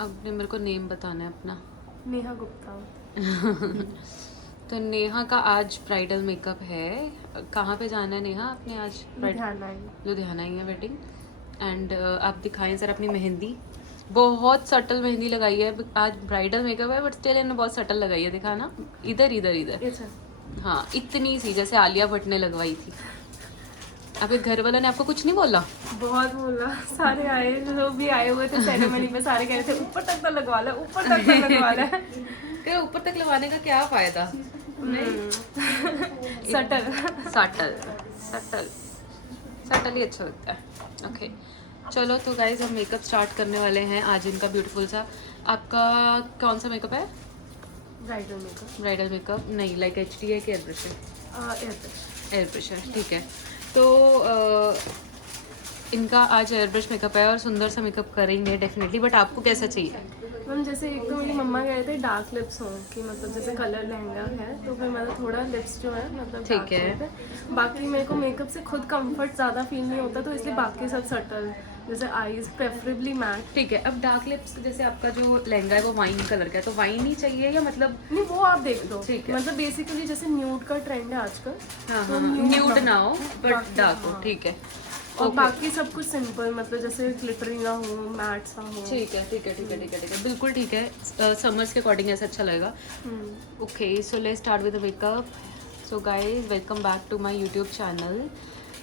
आपने मेरे को नेम बताना है अपना। नेहा गुप्ता। तो नेहा का आज ब्राइडल मेकअप है। कहाँ पे जाना है नेहा आपने आज? लुधियाना। लुधियाना ही है वेडिंग। एंड आप दिखाएं सर अपनी मेहंदी। बहुत सटल मेहंदी लगाई है आज। ब्राइडल मेकअप है बट स्टिल इन्होंने बहुत सटल लगाई है, दिखा ना, इधर इधर इधर। अच्छा। हाँ, इतनी सी जैसे आलिया भट्ट ने लगवाई थी। आपके घर वालों ने आपको कुछ नहीं बोला? बहुत बोला, सारे आए जो भी आए हुए थे सेरेमनी में, सारे कह रहे थे ऊपर तक तो लगवा ले, ऊपर तक तो लगवा ले। क्या ऊपर तक लगवाने का क्या फायदा? नहीं, सटल सटल सटल सटल ही अच्छा लगता है। ओके चलो, तो गाइज हम मेकअप स्टार्ट करने वाले हैं आज इनका ब्यूटीफुल सा। आपका कौन सा मेकअप है? Bridal makeup. ब्राइडल मेकअप नहीं, लाइक HD है कि एयर ब्रश है? एयर ब्रश है, ठीक है। तो इनका आज एयर ब्रश मेकअप है और सुंदर सा मेकअप करेंगे डेफिनेटली, बट आपको कैसा चाहिए? मैम जैसे एक तो मेरी मम्मा कह रहे थे डार्क लिप्स हों, कि मतलब जैसे कलर लहंगा है तो फिर मतलब थोड़ा लिप्स जो है मतलब ठीक है। डार्क है। बाकी मेरे को मेकअप से खुद कंफर्ट ज़्यादा फील नहीं होता, तो इसलिए बाकी सब सटल, जैसे आईज प्रेफरेबली मैट। ठीक है, अब डार्क लिप्स जैसे आपका जो लहंगा है वो वाइन कलर का है, तो वाइन ही चाहिए या मतलब? नहीं वो आप देख लो, ठीक है। मतलब बेसिकली जैसे न्यूड का ट्रेंड है आजकल। हाँ तो हाँ, न्यूड ना हो बट बाकी डार्क हो, हाँ। ठीक है। और Okay. बाकी सब कुछ सिंपल, मतलब जैसे ग्लिटरी ना हो, मैट सा हो। ठीक है ठीक है ठीक है ठीक है ठीक है, बिल्कुल ठीक है। समर्स के अकॉर्डिंग ऐसा अच्छा लगेगा। Okay so let's start with the makeup. So guys welcome back to my YouTube channel.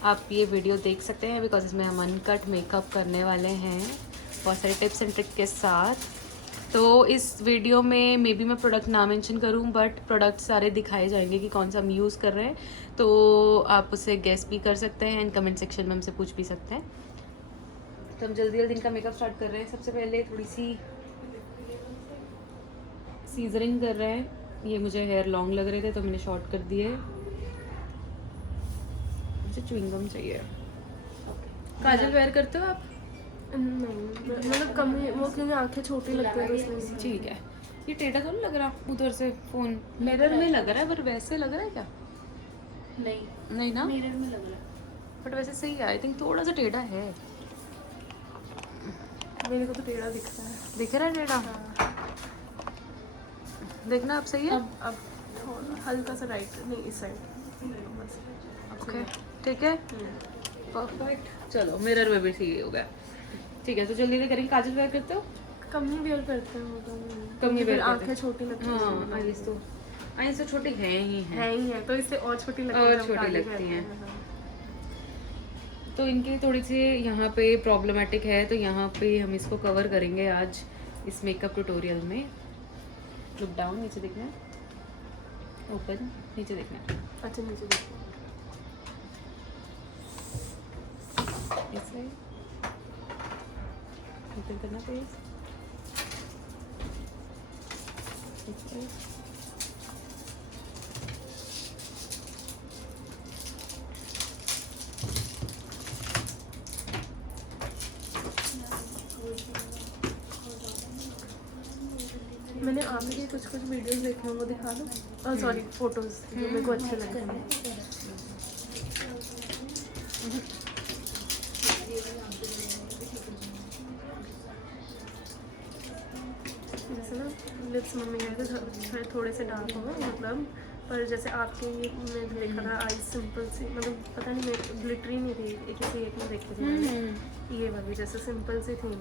आप ये वीडियो देख सकते हैं बिकॉज इसमें हम अनकट मेकअप करने वाले हैं बहुत सारे टिप्स एंड ट्रिक के साथ। तो इस वीडियो में मे बी मैं प्रोडक्ट ना मेंशन करूं बट प्रोडक्ट सारे दिखाए जाएंगे कि कौन सा हम यूज़ कर रहे हैं, तो आप उसे गेस भी कर सकते हैं एंड कमेंट सेक्शन में हमसे पूछ भी सकते हैं। तो हम जल्दी जल्दी इनका मेकअप स्टार्ट कर रहे हैं। सबसे पहले थोड़ी सी सीजरिंग कर रहे हैं। ये मुझे हेयर लॉन्ग लग रहे थे तो मैंने शॉर्ट कर दिए। मुझे च्युइंगम चाहिए। काजल वेयर करते हो आप? नहीं मतलब कम ही वो, क्योंकि आंखें छोटी लगती है तो इसलिए। ठीक है। ये टेढ़ा तो नहीं लग रहा उधर से? फोन मिरर में लग रहा है पर वैसे लग रहा है क्या? नहीं ना, मिरर में लग रहा है बट वैसे सही है। आई थिंक थोड़ा सा टेढ़ा है। मेरे को तो टेढ़ा दिख रहा है। दिख रहा है टेढ़ा? देखना आप सही है। अब थोड़ा हल्का सा राइट, नहीं इस साइड बस। ओके ठीक है, परफेक्ट। चलो मिरर में भी ठीक हो गया। ठीक है, तो जल्दी से करेंगे। काजल वेयर करते हो? कम ही वेयर करते हैं वो तो, कम ही wear करते आंखें हैं। छोटी लगती हैं। हाँ, आईज तो छोटी है ही है। है ही है, तो इससे और छोटी लगती और है जब छोटी काली लगती करते हैं। हाँ। तो इनकी थोड़ी सी यहाँ पे प्रॉब्लमेटिक है, तो यहाँ पे हम इसको कवर करेंगे आज इस मेकअप ट्यूटोरियल में। लुक डाउन, नीचे देखना है, ओपन, नीचे देखना है। अच्छा नीचे देखो। ऐसे ओपन करना प्लीज। मैंने आपके कुछ वीडियोस देखे हैं, वो दिखा दो। सॉरी फोटोज जो मेरे को अच्छे लगे हैं। जैसे ना लिप्स मम्मी कह रहे थे थोड़े से डार्क हो मतलब, पर जैसे आपके ये में भी देखा था आईज सिंपल सी, मतलब पता नहीं मैं ग्लिटरी नहीं थी, एक में देखी थी मैंने। ये वाली जैसे सिंपल सी थी,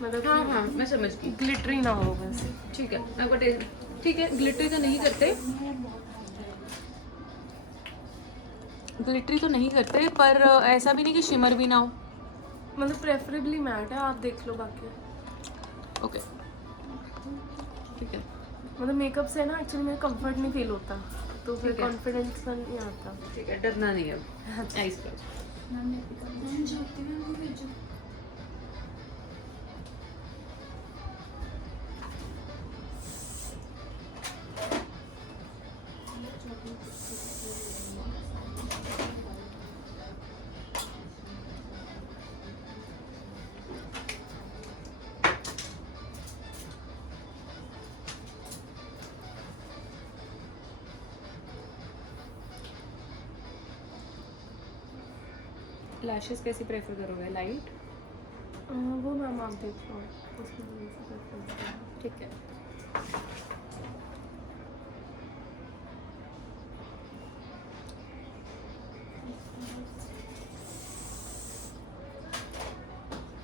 मतलब हाँ हाँ, मैं समझ गई। ग्लिटरी ना हो बस। ठीक है, मैं बट ठीक है, ग्लिटरी तो नहीं करते, ग्लिटरी तो नहीं करते, पर ऐसा भी नहीं कि शिमर भी ना हो। मतलब प्रेफरेबली मैट है, आप देख लो बाकी। ओके ठीक है मतलब मेकअप से ना एक्चुअली मेरा कंफर्ट नहीं फील होता, तो फिर ठीक है। कॉन्फिडेंस नहीं आता। ठीक है, डरना नहीं है अब। आइस करो। लैशेस कैसी प्रेफर करोगे? लाइट? वो मैम आप देख लो। उसके लिए से प्रेफरेंस है। ठीक है।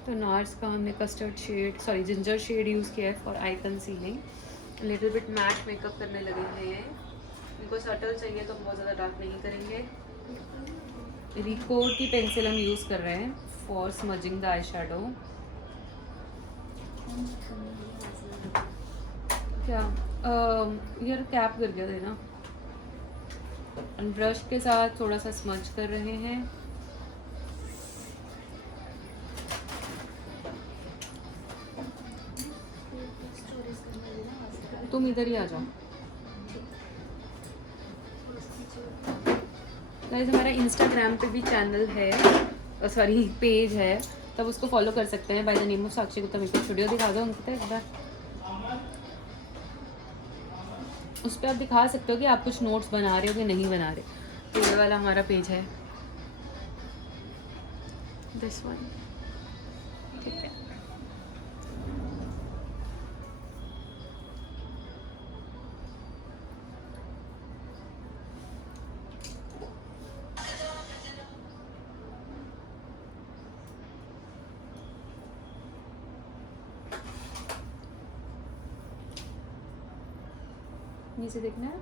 तो नार्स का हमने custard shade sorry ginger shade use किया है for eye concealing. Little bit matte makeup करने लगे हैं ये। इनको सटल चाहिए तो बहुत ज़्यादा डार्क नहीं करेंगे। रिकोर की पेंसिल हम यूज़ कर रहे हैं for smudging the eye shadow. क्या यार कैप गिर गया देना। ब्रश के साथ थोड़ा सा स्मज कर रहे हैं। तुम इधर ही आ जाओ। गाइस हमारा इंस्टाग्राम पे भी चैनल है सॉरी पेज है, तब उसको फॉलो कर सकते हैं by the name of Sakshi Gupta makeup studio. दिखा दो उनकी एक बार। उस पर आप दिखा सकते हो कि आप कुछ नोट्स बना रहे हो कि नहीं बना रहे। तो ये वाला हमारा पेज है, दिस वन। ठीक है। नीचे देखना है।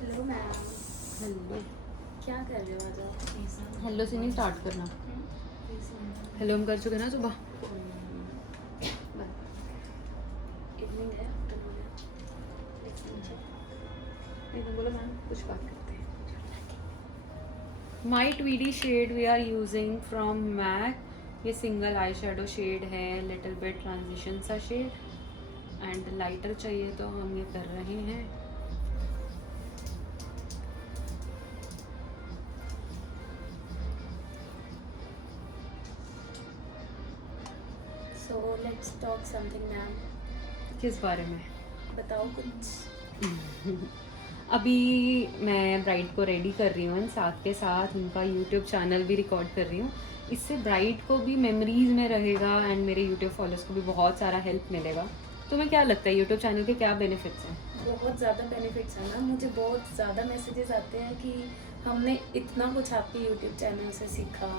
Hello ma'am, hello. क्या कर रहे हो आज आप? हेलो से नहीं स्टार्ट करना। हेलो हम कर चुके ना सुबह। इवनिंग है, आफ्टरनून है? नहीं बोलो मैम कुछ बात करते हैं। माई ट्वीडी shade we are using from MAC. ये सिंगल आई शेडो शेड है, लिटिल बिट ट्रांजिशन सा शेड एंड लाइटर चाहिए तो हम ये कर रहे हैं। So let's talk something ma'am. किस बारे में? बताओ कुछ। अभी मैं ब्राइड को रेडी कर रही हूँ, साथ के साथ उनका यूट्यूब चैनल भी रिकॉर्ड कर रही हूँ। इससे ब्राइड को भी मेमोरीज में रहेगा एंड मेरे यूट्यूब फॉलोअर्स को भी बहुत सारा हेल्प मिलेगा। तुम्हें क्या लगता है यूट्यूब चैनल के क्या बेनिफिट्स हैं? बहुत ज़्यादा बेनिफिट्स हैं ना। मुझे बहुत ज़्यादा मैसेजेस आते हैं कि हमने इतना कुछ आपके यूट्यूब चैनल से सीखा,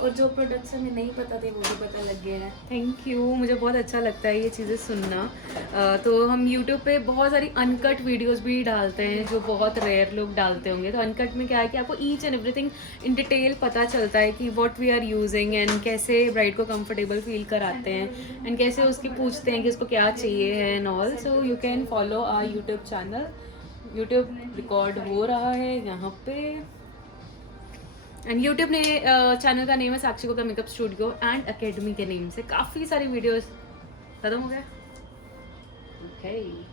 और जो प्रोडक्ट्स हमें नहीं पता थे वो भी पता लग गए हैं। थैंक यू, मुझे बहुत अच्छा लगता है ये चीज़ें सुनना। तो हम यूट्यूब पे बहुत सारी अनकट वीडियोस भी डालते हैं जो बहुत रेयर लोग डालते होंगे। तो अनकट में क्या है कि आपको each and everything in detail पता चलता है कि what we are using and कैसे ब्राइड को कंफर्टेबल फील कराते हैं एंड कैसे उसकी पूछते हैं कि उसको क्या चाहिए है and all. So you can follow our YouTube channel. YouTube record हो रहा है यहाँ पे एंड यूट्यूब ने चैनल का नेम है Sakshi Gupta makeup studio and academy के नेम से काफ़ी सारी वीडियोस खत्म हो गया। ओके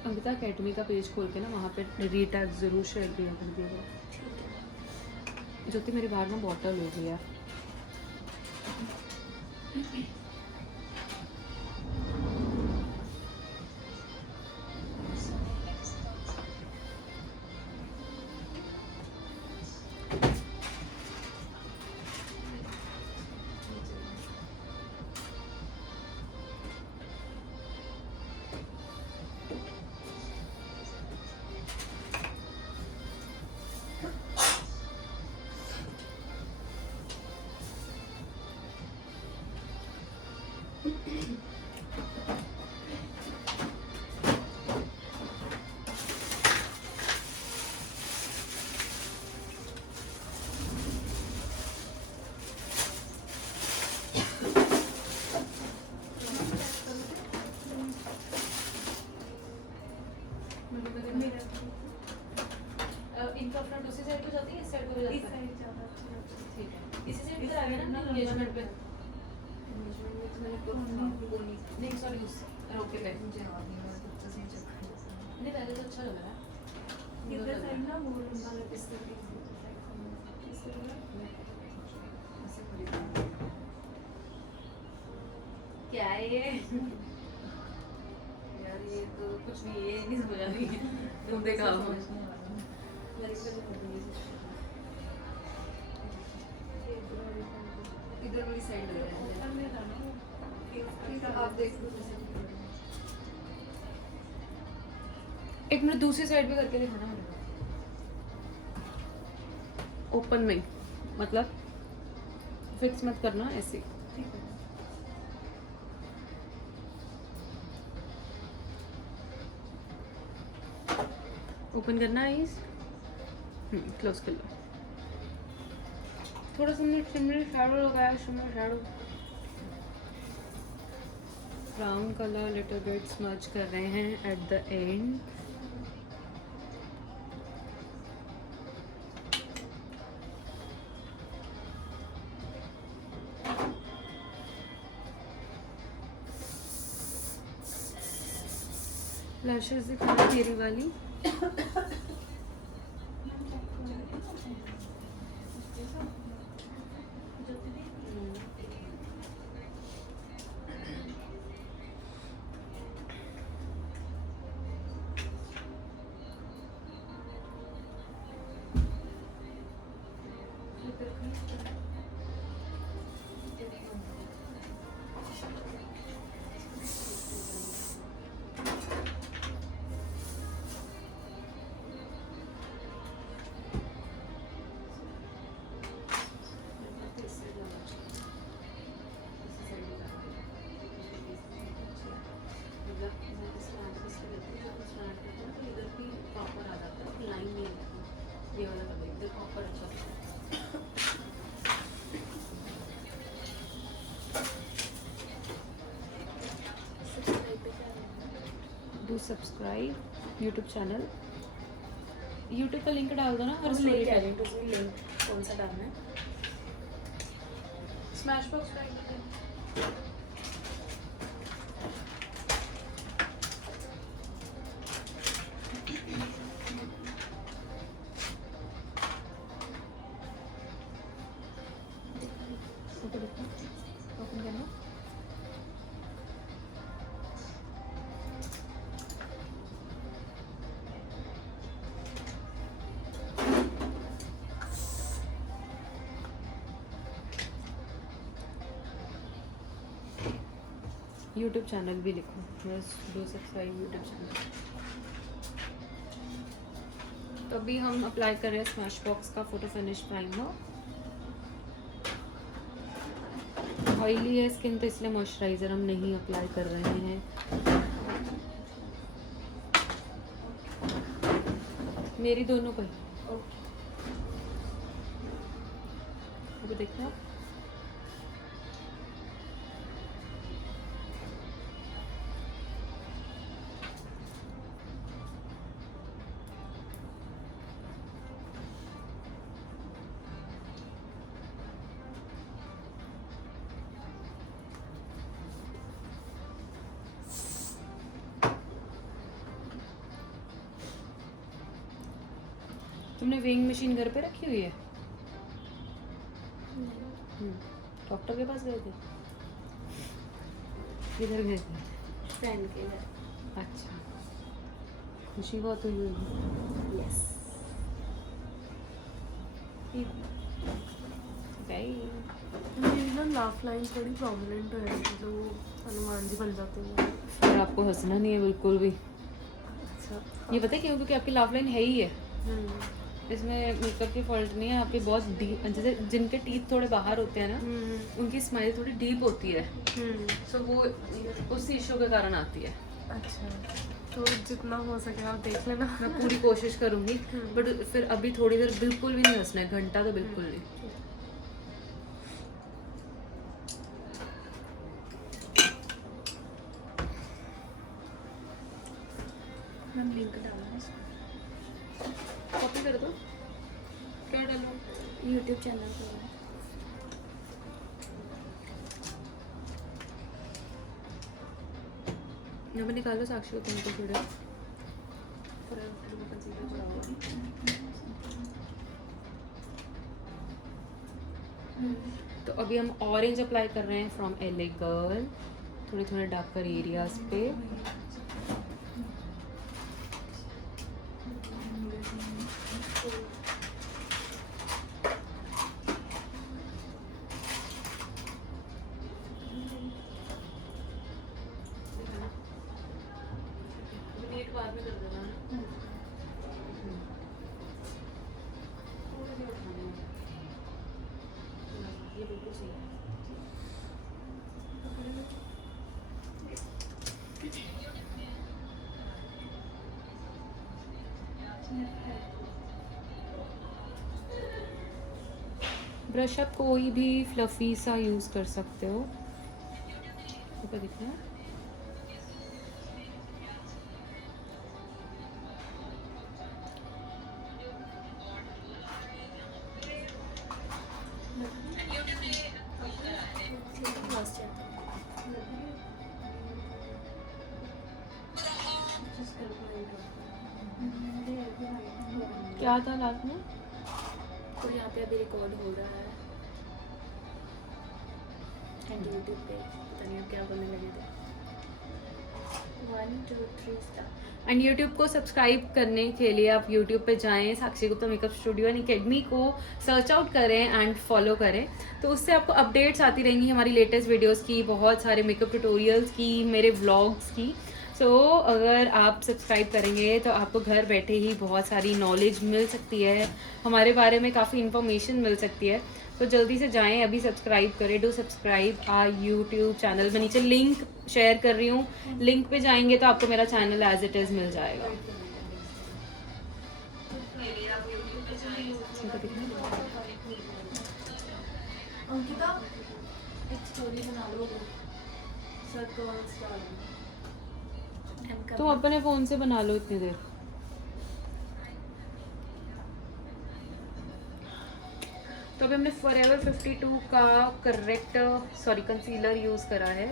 अंकिता अकेडमी का पेज खोल के ना वहाँ पे रीटैग ज़रूर शेयर किया कर दिएगा। ज्योति मेरे बाहर में बॉटल हो गई है। पे इस जाता है। साइड ज़्यादा अच्छा लगता है। ठीक है, इसी से इधर आ गया ना एंगेजमेंट पे। एंगेजमेंट में तो मैंने नहीं सॉरी उस रोके पे नहीं पहले तो अच्छा लग रहा है। इधर साइड ना वो लंबा लग इस तरह इस तरह क्या है ये यार, ये तो कुछ भी ये नहीं समझ आ रही है। तुम देखा इधर वाली साइड लग रहा है। आप देख लो एक मिनट, दूसरी साइड भी करके दिखाना मेरे को। ओपन में मतलब फिक्स मत करना, ऐसे ओपन करना है इस क्लोज कर लो। थोड़ा सा हमने शिमर शैडो लगाया, shimmer shadow brown colour little bit smudge कर रहे हैं एट द एंड। लैशेस दिखाना मेरी वाली। Do subscribe YouTube channel. YouTube का लिंक डाल दो ना हर स्टोरी पे। लिंक कौन सा डालना है? स्मैश बॉक्स ट्राई करते हैं। ओपन करना। यूट्यूब चैनल भी लिखो, बस डू सब्सक्राइब यूट्यूब चैनल। तो अभी हम अप्लाई कर रहे हैं स्मैश बॉक्स का फोटो फिनिश प्राइमर। ऑयली है स्किन तो इसलिए मॉइस्चराइज़र हम नहीं अप्लाई कर रहे हैं। मेरी दोनों को ही अभी देखना। तुमने वेइंग मशीन घर पे रखी हुई है? डॉक्टर के पास गए थे? किधर गए थे? फ्रेंड के घर। अच्छा, खुशी बहुत हुई होगी। यस। मेरी ना लाफ लाइन थोड़ी प्रोमिनेंट हो जाती है, तो वो हनुमान जी बन जाते हैं। और आपको हंसना नहीं है बिल्कुल भी। अच्छा, ये पता है क्यों? क्योंकि आपकी लाफ लाइन है ही है, इसमें मेकअप की फॉल्ट नहीं है। आपके बहुत डीप, जैसे जिनके टीथ थोड़े बाहर होते हैं ना, उनकी स्माइल थोड़ी डीप होती है, सो वो उस इशू के कारण आती है। अच्छा, तो जितना हो सके आप देख लेना। मैं पूरी कोशिश करूँगी, बट फिर अभी थोड़ी देर बिल्कुल भी नहीं हंसना है, घंटा तो बिल्कुल नहीं। मैम लिंक डालना है। कॉपी कर दो। क्या डालूँ? यूट्यूब चैनल पर है। अब निकालो साक्षी को तुमको थोड़ा। तो अभी हम ऑरेंज अप्लाई कर रहे हैं फ्रॉम LA गर्ल, थोड़े थोड़े डार्कर एरियाज पे। बाद में कर देना ना। ये बिल्कुल सही है। ब्रश आप कोई भी फ्लफी सा यूज़ कर सकते हो। ऊपर दिख रहा है? क्या था लास्ट में? तो यहाँ पे अभी रिकॉर्ड हो रहा है एंड यूट्यूब पे पता नहीं अब क्या बोलने लगे थे। 1 2 3 स्टार्ट। एंड यूट्यूब को सब्सक्राइब करने के लिए आप यूट्यूब पे जाएं, Sakshi Gupta makeup studio and academy को सर्च आउट करें एंड फॉलो करें। तो उससे आपको अपडेट्स आती रहेंगी हमारी लेटेस्ट वीडियोस की, बहुत सारे मेकअप ट्यूटोरियल्स की, मेरे व्लॉग्स की। सो अगर आप सब्सक्राइब करेंगे तो आपको घर बैठे ही बहुत सारी नॉलेज मिल सकती है, हमारे बारे में काफ़ी इन्फॉर्मेशन मिल सकती है। तो जल्दी से जाएं, अभी सब्सक्राइब करें। Do subscribe our YouTube channel. मैं नीचे लिंक शेयर कर रही हूँ, लिंक पे जाएंगे तो आपको मेरा चैनल एज इट इज़ मिल जाएगा। अंकिता एक स्टोरी बना लो, सर्कल्स डालो। तुम अपने फ़ोन से बना लो इतनी देर। तो अभी हमने फॉरएवर 52 का कंसीलर यूज़ करा है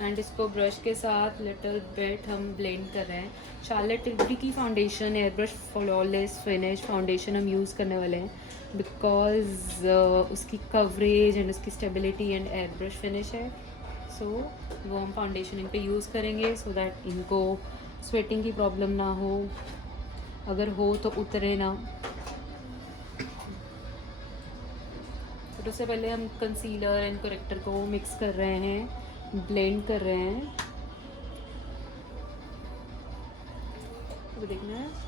एंड इसको ब्रश के साथ लिटिल बिट हम ब्लेंड कर रहे हैं। शार्लेट टिल्बरी की foundation air brush flawless finish foundation हम यूज़ करने वाले हैं, बिकॉज उसकी कवरेज एंड उसकी stability and air brush finish है। सो वो हम फाउंडेशन इन पे यूज़ करेंगे सो दैट इनको स्वेटिंग की प्रॉब्लम ना हो, अगर हो तो उतरे ना। तो उससे पहले हम कंसीलर एंड करेक्टर को मिक्स कर रहे हैं, ब्लेंड कर रहे हैं। तो देखना है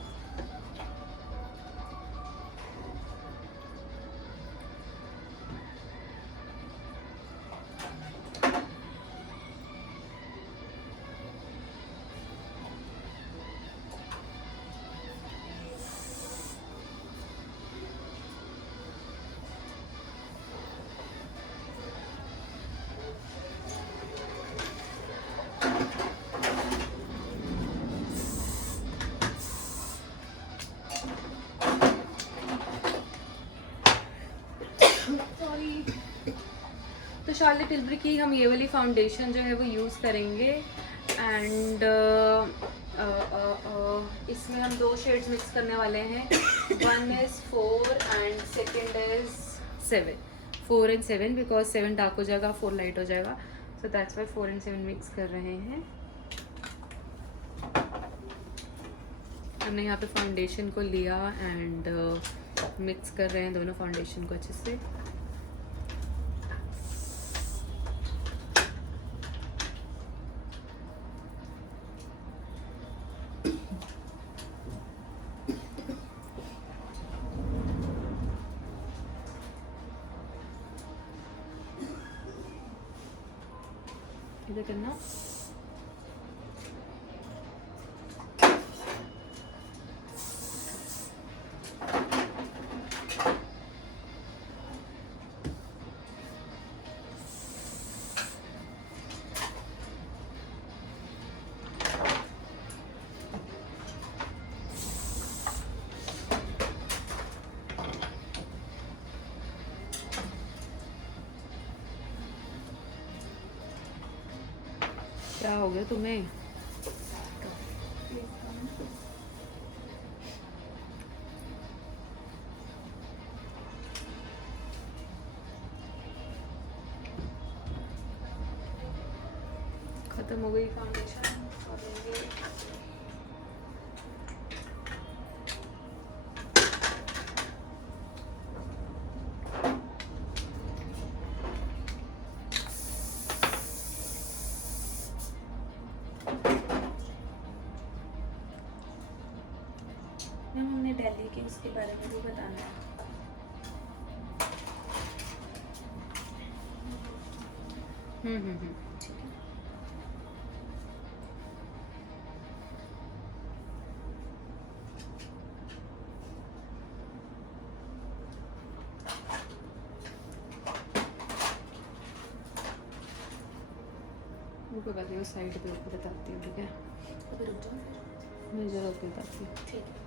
तो शार्लेट टिल्बरी की हम ये वाली फाउंडेशन जो है वो यूज़ करेंगे एंड इसमें हम 2 शेड्स मिक्स करने वाले हैं। 1 is 4 and second is 7। 4 and 7 because 7 dark हो जाएगा, 4 लाइट हो जाएगा। So that's why 4 and 7 mix कर रहे हैं। हमने यहाँ पे फाउंडेशन को लिया एंड मिक्स कर रहे हैं दोनों फाउंडेशन को अच्छे से। इधर करना। क्या हो गया तुम्हें? खत्म हो गई फाउंडेशन। मैम हमने दिल्ली के उसके बारे में भी बताना है। ठीक है। वो कोई बात नहीं, साइड पे ऊपर बताती हूँ, ठीक है? अभी रुक जाओ फिर। मैं ज़रा ऊपर बताती हूँ। ठीक है।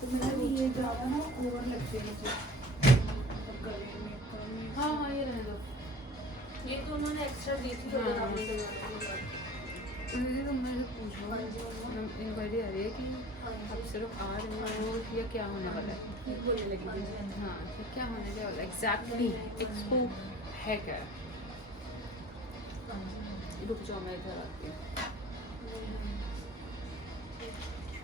तो मेरा ये ज़्यादा ना ओवर लगते हैं मुझे। हाँ हाँ, ये रहने दो। ये तो उन्होंने एक्स्ट्रा दी थी तो हाँ। आपने लगाने के बाद। दीदी तो मुझे पूछो, इंक्वायरी आ रही है कि आप सिर्फ आ रहे हो या क्या होने वाला है? बोलने लगी थी। हाँ, कि क्या होने वाला है एग्जैक्टली, एक्सपो है क्या? रुक जाओ, मैं इधर आती हूँ।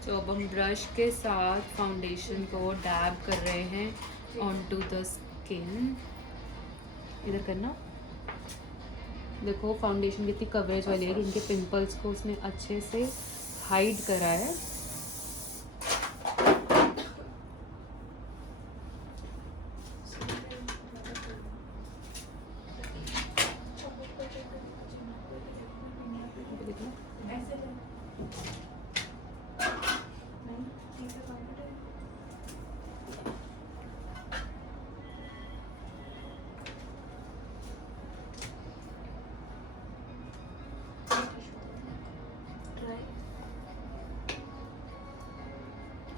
तो अब हम ब्रश के साथ फाउंडेशन को डैब कर रहे हैं ऑन टू द स्किन। इधर करना। देखो फाउंडेशन कितनी कवरेज वाली है कि इनके पिंपल्स को उसने अच्छे से हाइड करा है।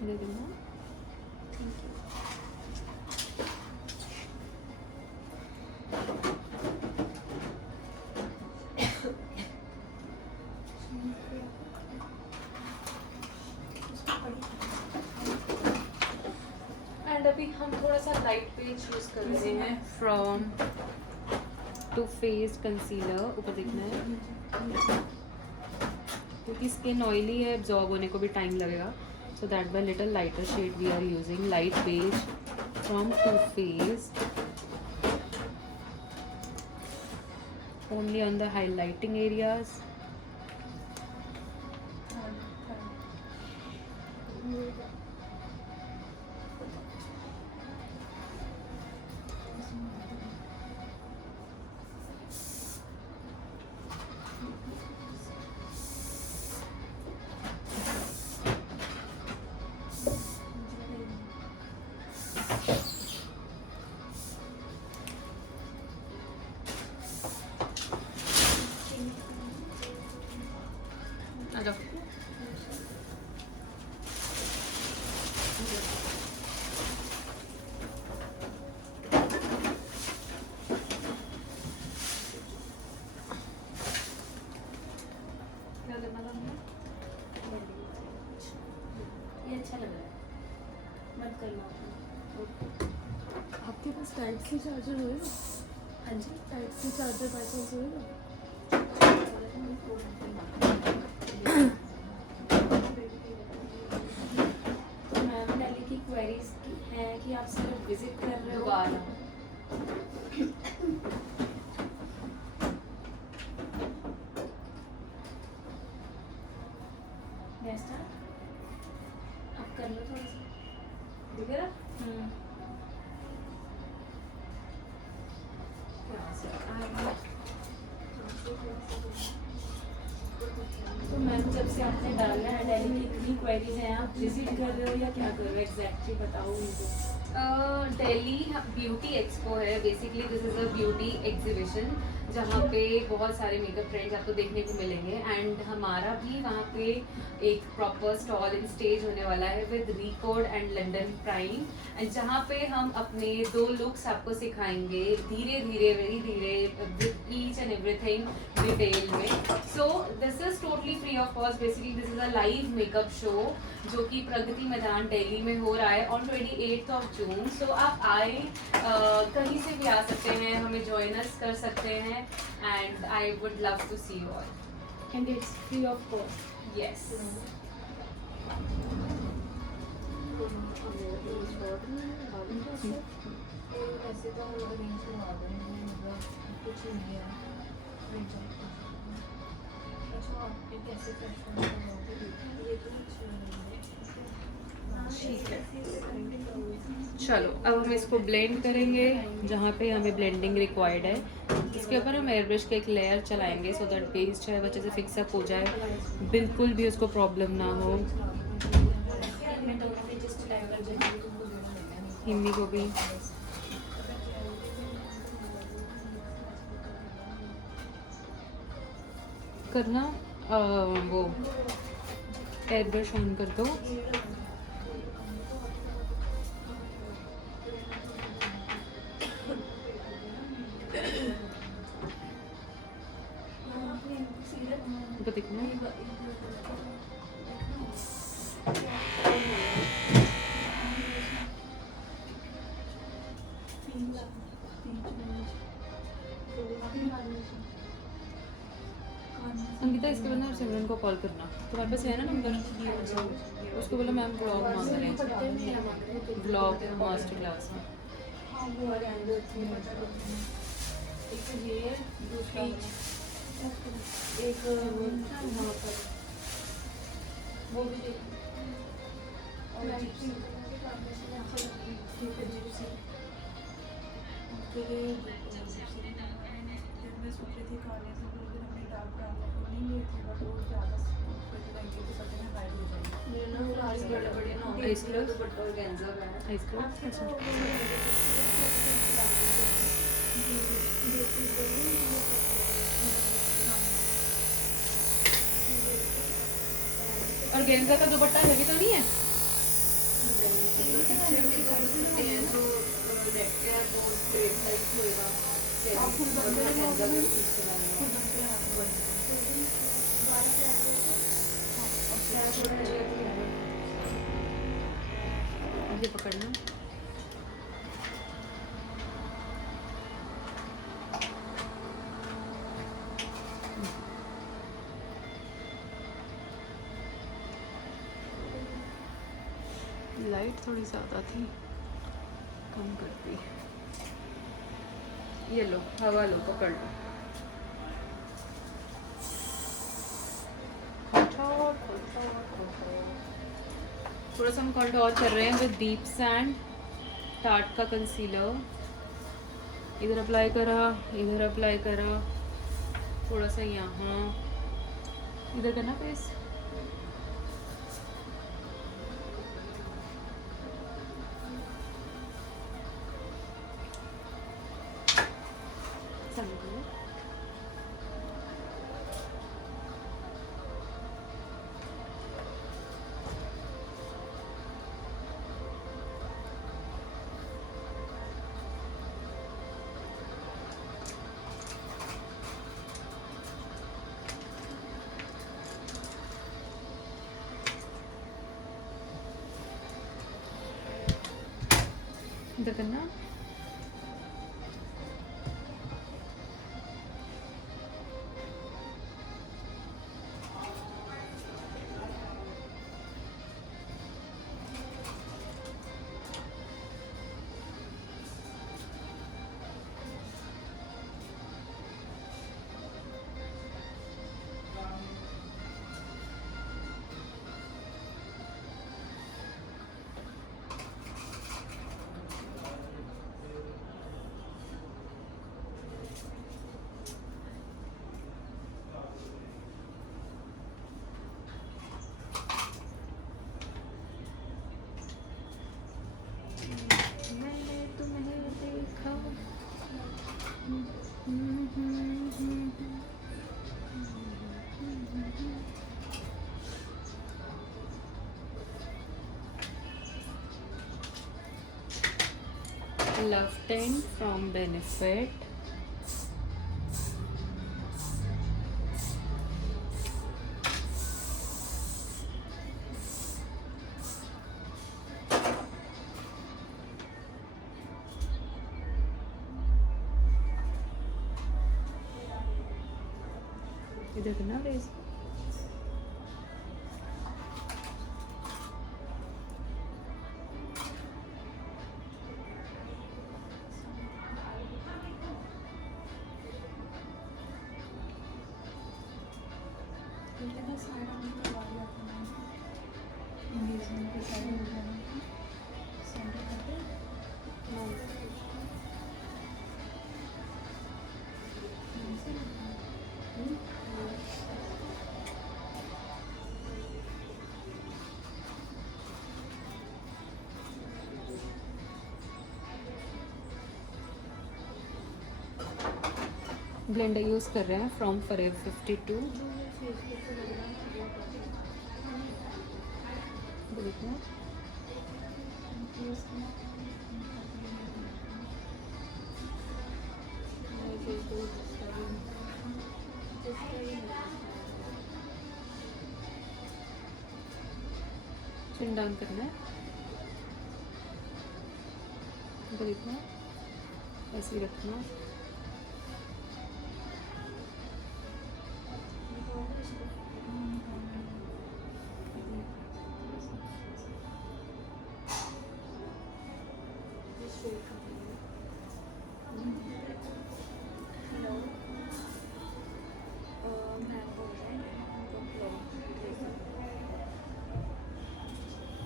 दे देना। एंड अभी हम थोड़ा सा लाइट पेज यूज़ कर रहे हैं फ्रॉम टू फेस कंसीलर। ऊपर देखना है क्योंकि स्किन ऑयली है, एब्जॉर्ब होने को भी टाइम लगेगा, so that by little lighter shade we are using light beige from Too Faced, only on the highlighting areas. आ जाओ। ये अच्छा लग रहा है, मत करना। आपके पास टाइप सी चार्जर होएगा? हाँ जी। Type C charger by chance होएगा? तो मैम दिल्ली की क्वेरीज है कि आप सिर्फ विजिट कर रहे हो। नेक्स्ट आप कर लो थोड़ा सा, ठीक है ना? तो मैम जब जब से आपने डाला है दिल्ली की इतनी क्वेरीज हैं, आप विजिट कर रहे हो या क्या कर रहे हो एग्जैक्टली बताओ मुझे। दिल्ली ब्यूटी एक्सपो है। Basically this is a beauty exhibition जहाँ पे बहुत सारे मेकअप ट्रेंड्स आपको देखने को मिलेंगे एंड हमारा भी वहाँ पे एक प्रॉपर स्टॉल इन स्टेज होने वाला है with record and London prime and जहाँ पे हम अपने 2 लुक्स आपको सिखाएंगे धीरे धीरे वेरी धीरे with each and everything detail में। So this is totally free of cost. Basically this is a live makeup show जो कि प्रगति मैदान दिल्ली में हो रहा है ऑन 28th ऑफ जून। सो आप आए, कहीं से भी आ सकते हैं, हमें ज्वाइन अस कर सकते हैं and I would love to see you all and it's free of cost. Yes. ऐसे तो अरेंज करवा देंगे, मतलब कुछ नहीं है। अच्छा आप कैसे फैशन करवाओगे, ये तो ठीक है, चलो अब हम इसको ब्लेंड करेंगे जहाँ पे हमें ब्लेंडिंग रिक्वायर्ड है। इसके ऊपर हम एयर ब्रश के एक लेयर चलाएंगे सो दैट बेस जो है अच्छे से फिक्स अप हो जाए, बिल्कुल भी उसको प्रॉब्लम ना हो। हिंदी को भी करना वो एयर ब्रश ऑन कर दो। इनको दिखना है। अंकिता इसके बाद ना सिमरन को कॉल करना, तुम्हारे पास है ना नंबर, उसको बोला मैम ब्लॉग मांग रहे हैं, ब्लॉग मास्टर क्लास में। एक वहाँ पर वो भी देख और और गेंजा का दुपट्टा हैवी तो नहीं है? ये पकड़ना। लाइट थोड़ी ज़्यादा थी, कम कर दी। ये लो, हवा लो, पकड़ लो। थोड़ा सा हम कंटूर कर रहे हैं विद डीप सैंड टार्ट का कंसीलर। इधर अप्लाई करा, इधर अप्लाई करा, थोड़ा सा यहाँ, इधर करना फेस। इधर करना। love tint from Benefit. ये देखना प्लीज. ब्लेंडर यूज़ कर रहे हैं फ्रॉम Forever 52. देखो चिन डाउन करना है. देखो ऐसे ही रखना.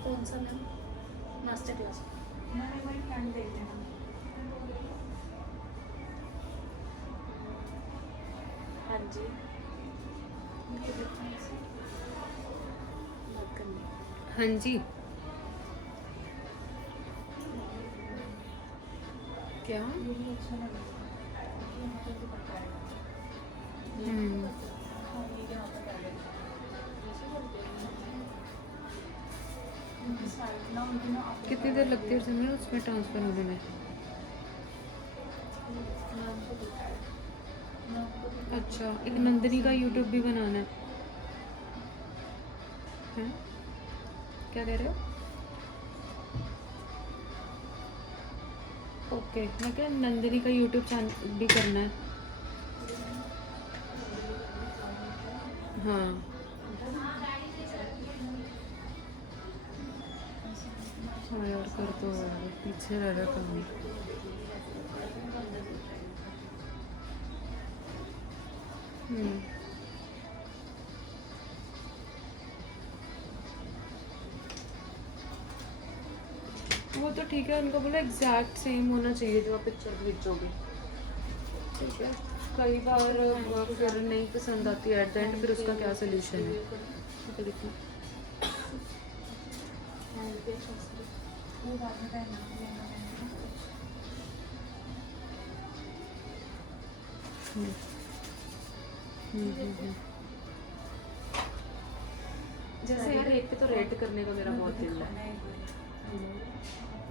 कौन सा मैम? Master class. हाँ जी. हाँ जी. क्या? कितनी देर लगती है उसमें ट्रांसफर होने में? अच्छा, एक नंदिनी का यूट्यूब भी बनाना है. हैं? क्या कह रहे हो? ओके, मैं क्या नंदिनी का यूट्यूब चैनल भी करना है. हाँ. हाँ यार कर तो पीछे रह रहा काम. वो तो ठीक है, उनको बोला एग्जैक्ट सेम होना चाहिए जो आप पिक्चर खींचोगे. ठीक है. कई बार फिर नहीं पसंद आती है एट द एंड, फिर उसका क्या सोल्यूशन है. ठीक है देखो. जैसे यार रेड पे तो रेड करने का मेरा बहुत दिल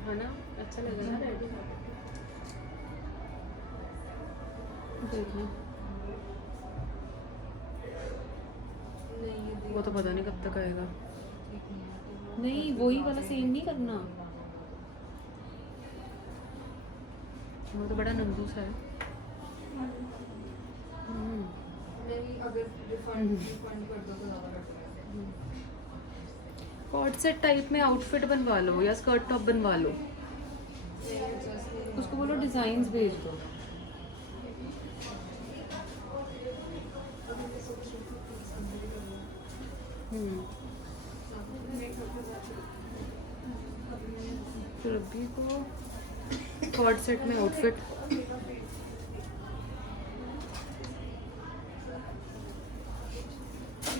है ना. अच्छा लगेगा ना रेड. देखना. वो तो पता नहीं कब तक आएगा. नहीं वही वाला सेम नहीं करना. वो तो बड़ा नंदू सा है. कॉर्ड सेट टाइप में आउटफिट बनवा लो या स्कर्ट टॉप बनवा लो. उसको बोलो डिजाइन्स भेज दो. फिर अभी को कॉर्ड सेट में आउटफिट.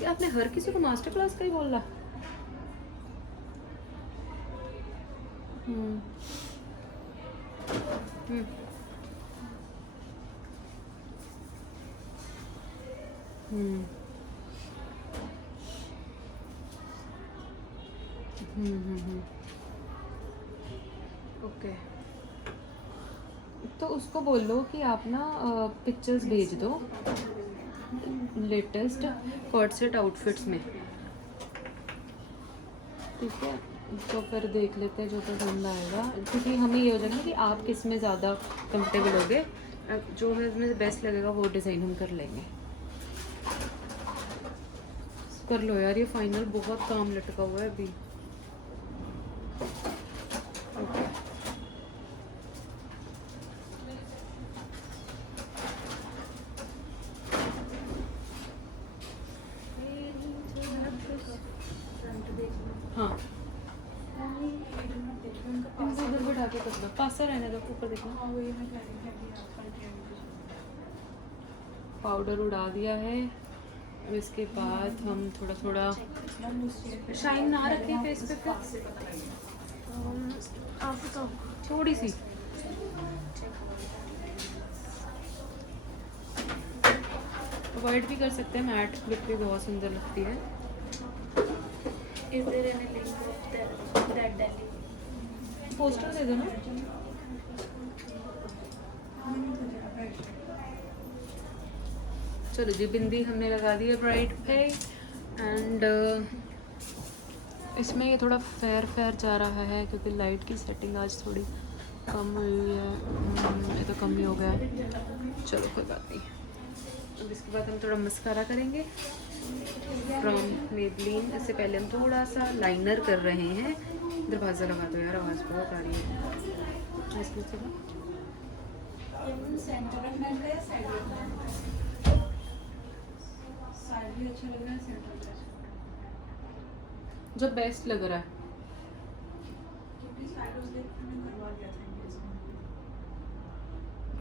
आपने हर किसी को मास्टर क्लास का ही बोला. ओके. तो उसको बोल लो कि आप ना पिक्चर्स भेज दो लेटेस्ट कॉर्ड सेट आउटफिट्स में, ठीक है। तो फिर देख लेते हैं जो पसंद आएगा, क्योंकि हमें ये हो जाएगा कि आप किस में ज़्यादा कंफर्टेबल होगे, जो हमें बेस्ट लगेगा वो डिज़ाइन हम कर लेंगे। कर लो यार, ये फाइनल बहुत काम लटका हुआ है अभी। ओके हाँ, इनको इधर बैठा के कर लो, पास से रहने दो, ऊपर देखना। पाउडर उड़ा दिया है। अब इसके बाद हम थोड़ा थोड़ा शाइन ना रखें फेस पे, फिर आप बताओ। थोड़ी सी अवॉइड भी कर सकते हैं, मैट लुक भी बहुत सुंदर लगती है। Is there any link of that Delhi? Poster दे दो ना। चलो जी, बिंदी हमने लगा दी है ब्राइड पे, एंड इसमें ये थोड़ा फेयर फेयर जा रहा है क्योंकि लाइट की सेटिंग आज थोड़ी कम हुई है। ये तो कम ही हो गया है, चलो कोई बात नहीं। अब इसके बाद हम थोड़ा मस्कारा करेंगे फ्रॉम मेबलिन। इससे पहले हम थोड़ा सा लाइनर कर रहे हैं। दरवाज़ा लगा दो यार, आवाज़ बहुत आ रही है इसमें से। जो बेस्ट लग रहा है,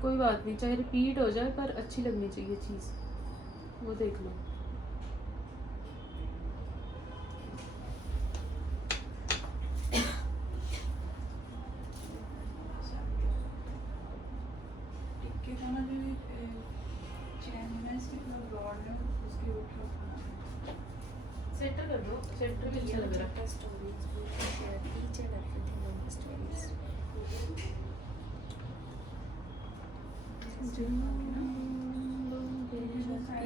कोई बात नहीं, चाहे रिपीट हो जाए पर अच्छी लगनी चाहिए चीज़, वो देख लो। सेंटर कर दो, सेंटर भी अच्छा लग रहा है।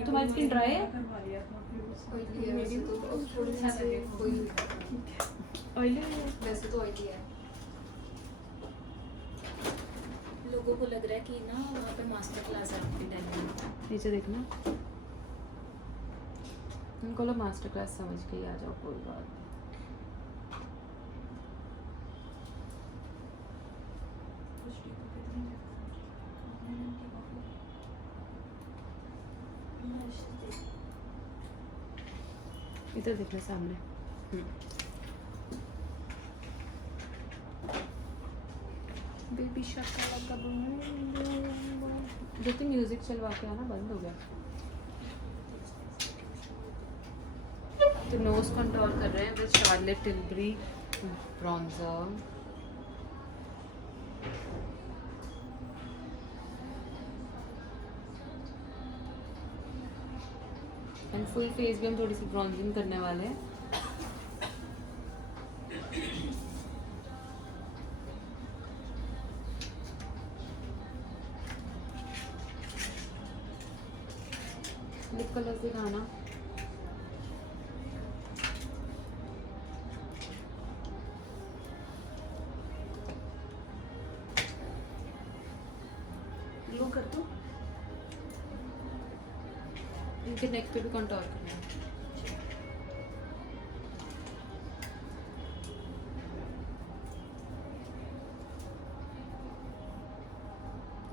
तुम्हारी स्किन ड्राई है? ऑयली है? वैसे तो ऑयली है। लोगों को लग रहा है कि ना वहाँ पे मास्टर क्लास है आपकी दिल्ली में। नीचे देखना, उनको लो मास्टर क्लास समझ के ही आ जाओ, कोई बात नहीं। इधर देखना सामने। बेबी शाका जो तुम म्यूजिक चलवा के आना, बंद हो गया। तो नोज कंट्रोल कर रहे हैं with Charlotte Tilbury bronzer. And full face भी हम थोड़ी सी ब्रॉन्जिंग करने वाले हैं। लिप कलर दिखाना। ग्लो कर दो। इनके नेक पे भी कंटूर करना है।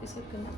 इसे करना।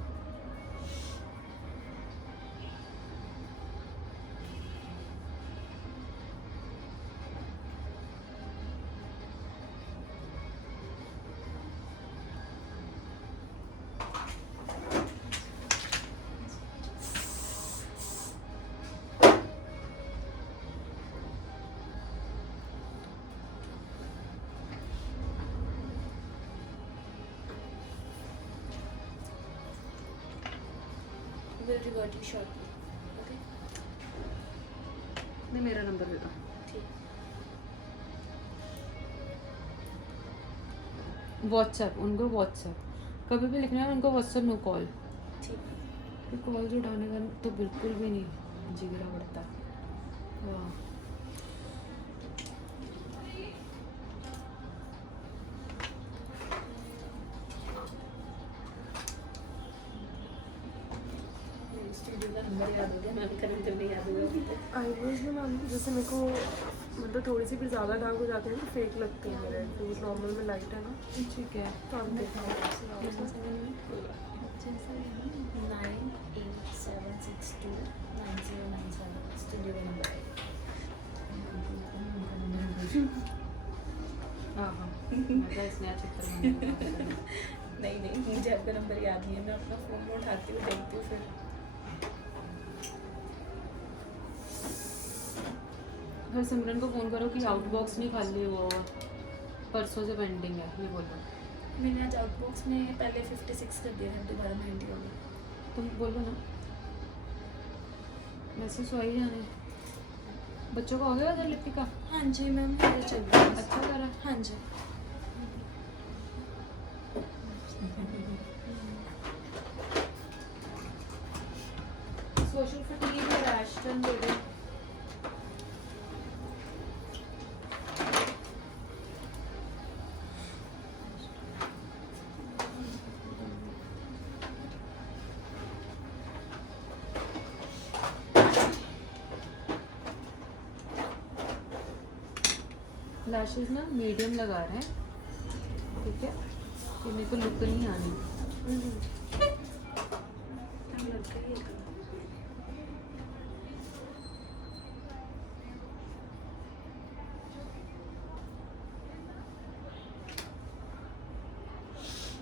Will revert you shortly. Okay? नहीं, मेरा नंबर दे दो। ठीक। व्हाट्सएप, उनको व्हाट्सएप कभी भी लिखना है उनको व्हाट्सएप नो कॉल, ठीक है। कॉल्स उठाने का तो बिल्कुल भी नहीं जिगरा पड़ता। वाह स्टूडियो का नंबर याद हो गया, मैम का नंबर नहीं याद होगा अभी तक। आईब्रोज में मैम जैसे मेरे को मतलब थोड़ी सी भी ज़्यादा डार्क हो जाते हैं तो फेक लगती है मेरे, तो नॉर्मल में लाइट है ना, ठीक है। तो आप देखो। 98729097 स्टूडियो का नंबर है। हाँ हाँ मैं इसने आज चित्र बनाया। नहीं नहीं, मुझे आपका नंबर याद नहीं है, मैं अपना फ़ोन उठाती हूँ, देखती हूँ फिर। फिर सिमरन को फ़ोन करो कि आउटबॉक्स नहीं खाली हुआ हुआ, परसों से पेंडिंग है, ये बोलो। मैंने आज आउटबॉक्स में पहले 56 कर दिया है, दोबारा 90 हो गया। तुम बोलो ना, वैसे सो ही जाने। बच्चों का हो गया उधर लिपि का? हाँ जी मैम, ये चल रहा है। अच्छा करा। हाँ जी। सोशल फटीग और एश्टन दे दे। लैशेस ना मीडियम लगा रहे हैं, ठीक है, कि मेरे को लुक नहीं आनी।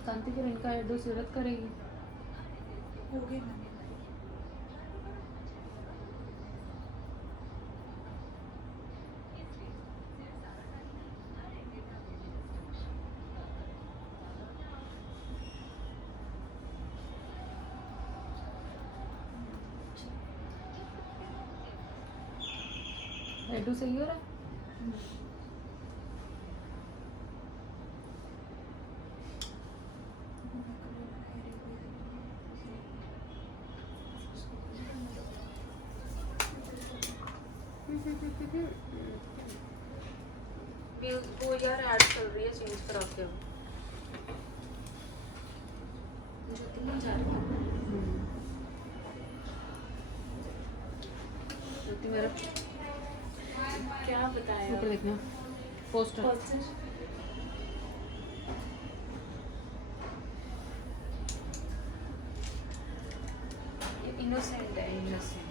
कांति फिर इनका एडो जरूरत करेगी। हो गई मैम। एडो सही हो रहा है? वो यार ऐड चल रही है, चेंज करा के ज्योति नहीं जा रही है। ज्योति मेरा क्या बताया? ऊपर देखना पोस्टर। पोस्टर। इनोसेंट है, इनोसेंट।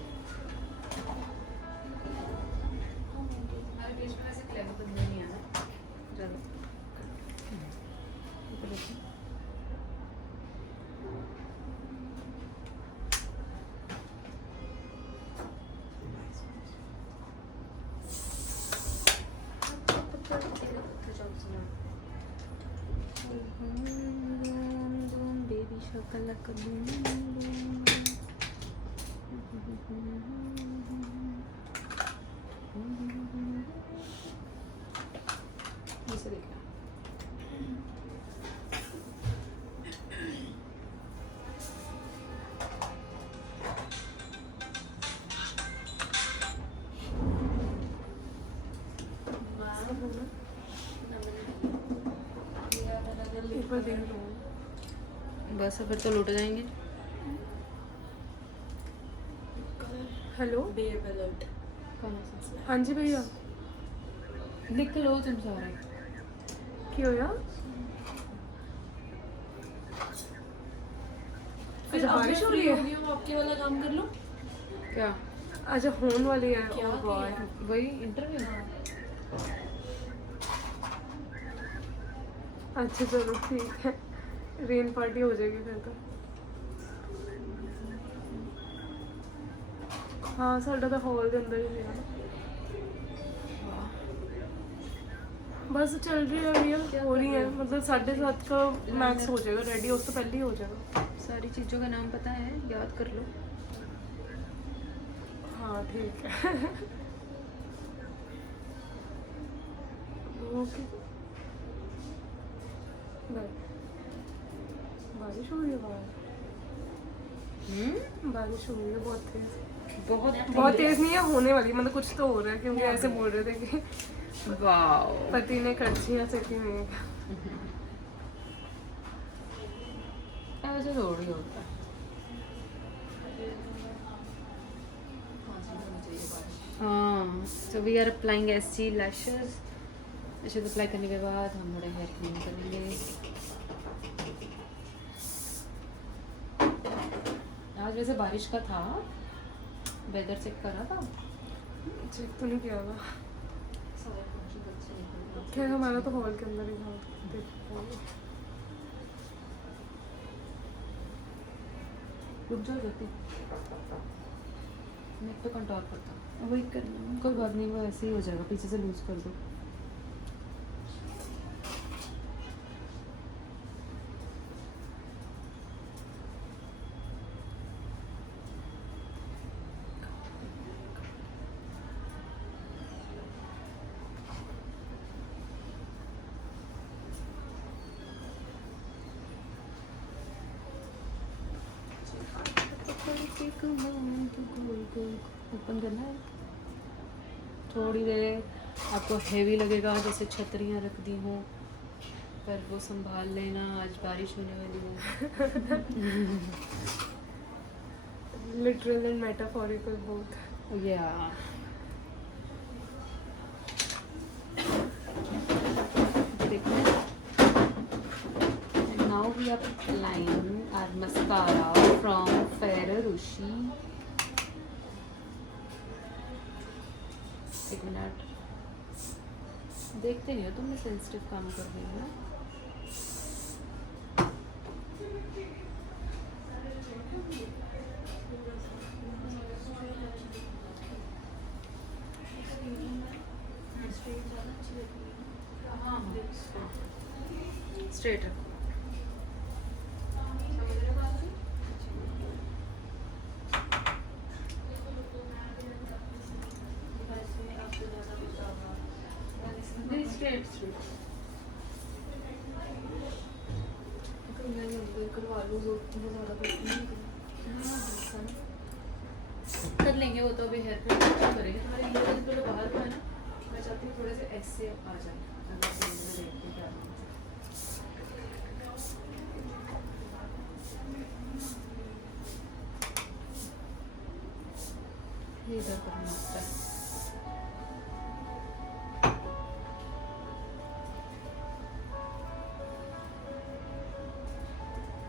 हमारे बीच में वैसे क्लेवर बंदा नहीं आना। चलो ऊपर देखो। बेबी शोकला इसे देखना। ऊपर देख रहा हूँ। बस फिर तो लुट जाएंगे। Hello, be alert. हाँ जी भैया, लिख लो तुम सारे। की होया? फिर अच्छा, बारिश हो रही है? होगी, वो आपके वाला काम कर लो। क्या? अच्छा, होने वाली है। क्या Oh God. किया? वही इंटरव्यू। अच्छा चलो ठीक है, रेन पार्टी हो जाएगी फिर तो। हाँ साਡਾ ਤਾਂ हॉल ਦੇ अंदर ही ਸੀਗਾ ना। बस चल रही है भैया, हो रही है, मतलब 7:30 का मैक्स हो जाएगा रेडी, उस तो पहले ही हो जाएगा। सारी चीज़ों का नाम पता है, याद कर लो। हाँ ठीक है। Okay bye bye. बारिश हो रही है बाहर। बारिश हो रही है बहुत तेज। बहुत तेज नहीं है, होने वाली, मतलब कुछ तो हो रहा है क्योंकि ऐसे बोल रहे थे कि वाओ पति ने कड़छियाँ चकी में। ऐसे थोड़ी होता है। हाँ, so we are applying SC lashes। lashes apply करने के बाद हम थोड़े हेयर क्लीन करेंगे। आज वैसे बारिश का था, वेदर चेक करा था? चेक तो नहीं किया था, खैर हमारा तो हॉल के अंदर ही था, देख पाएंगे। रुक जाओ जल्दी, मैं तो कंट्रोल करता हूँ। वही करना। कोई बात नहीं, वो ऐसे ही हो जाएगा, पीछे से लूज कर दो। ओपन करना है थोड़ी देर। आपको हेवी लगेगा जैसे छतरियाँ रख दी हों, पर वो संभाल लेना, आज बारिश होने वाली है। Literal and metaphorical both. या now we are applying our mascara from Ferrero-Rocher। एक मिनट, देखते नहीं हो तुमने सेंसिटिव काम कर रही हो। स्ट्रेट रखो। कर लेंगे वो तो, अभी हेयर पे करेंगे। तुम्हारे ये वाले तो बाहर को है ना, मैं चाहती हूँ थोड़े से ऐसे आ जाए। ये इधर करना होता है।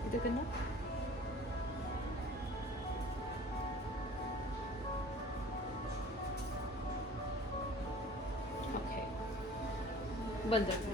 इधर करना। ओके, बंद रखना।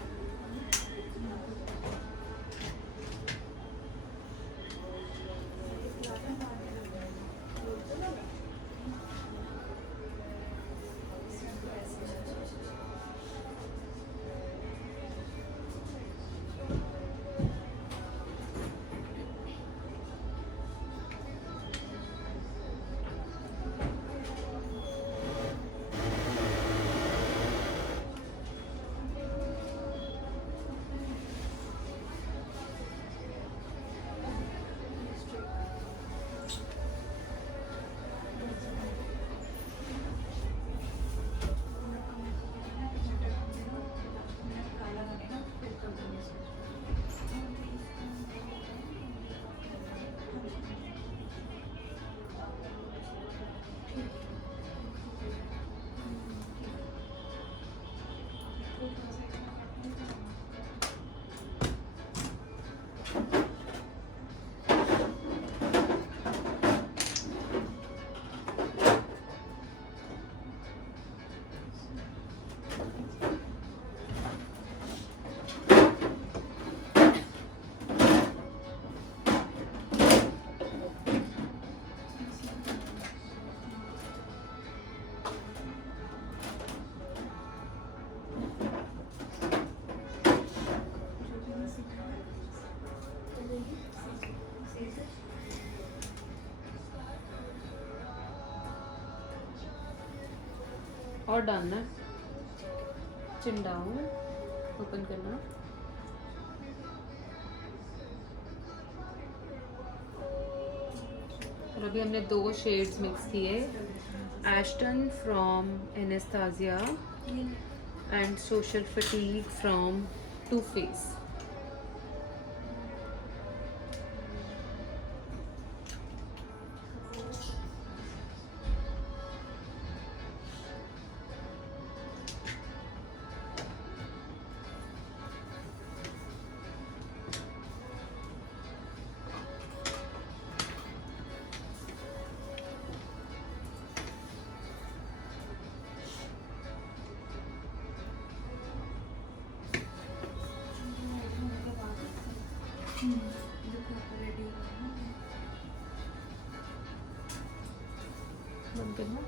और डालना है, चिन डाउन, ओपन करना। और अभी हमने 2 शेड्स मिक्स किए, Ashton from Anastasia and social fatigue from too faced. बंद करना।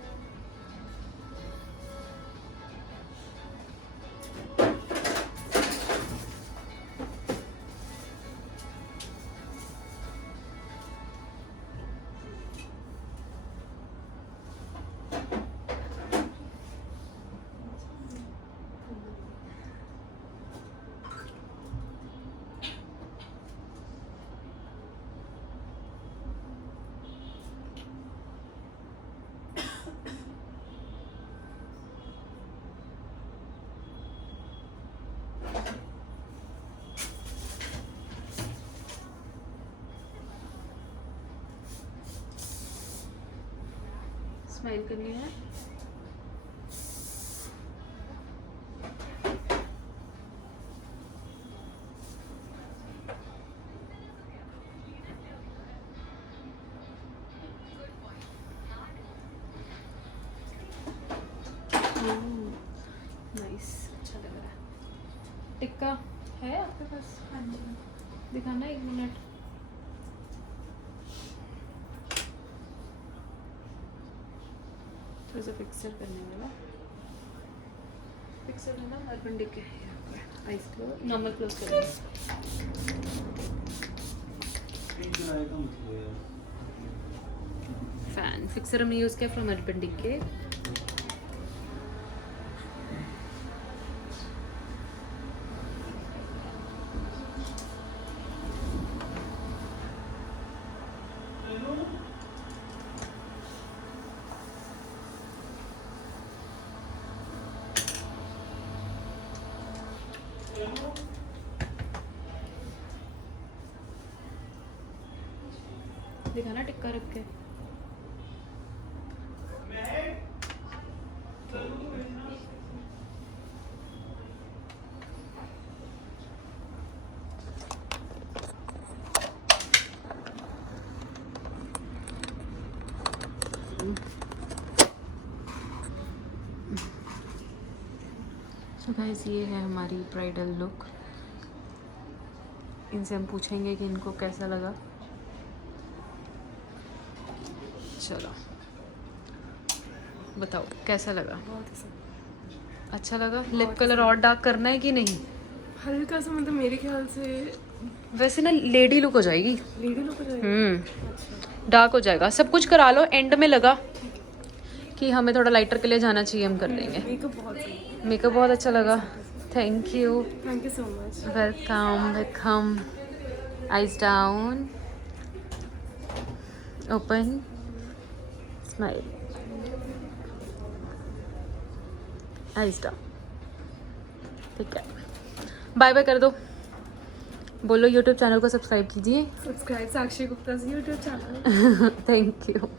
स्माइल करनी है। नाइस, अच्छा लग रहा है। टिक्का है आपके पास? हाँ जी, दिखाना 1 मिनट। थोड़ा सा फिक्सर करने वाला, फिक्सर है ना urban decay. Eyes close, normal close करेंगे। फैन फिक्सर हमने यूज़ किया फ्रॉम अर्बन डिके। दिखाना टिक्का रख के। सो गाइस, ये है हमारी ब्राइडल लुक। इनसे हम पूछेंगे कि इनको कैसा लगा। चलो बताओ कैसा लगा? बहुत अच्छा लगा। लिप कलर और डार्क करना है कि नहीं? हल्का सा, मतलब मेरे ख्याल से वैसे ना लेडी लुक हो जाएगी। लेडी लुक हो जाएगा। अच्छा, डार्क हो जाएगा। सब कुछ करा लो, एंड में लगा कि हमें थोड़ा लाइटर के लिए जाना चाहिए, हम कर लेंगे। मेकअप बहुत सही, मेकअप बहुत अच्छा लगा। Thank you so much. Welcome welcome. Eyes down, open, smile, eyes down. ठीक है, बाय बाय कर दो। बोलो यूट्यूब चैनल को सब्सक्राइब कीजिए। Subscribe Sakshi Gupta YouTube channel. Thank you.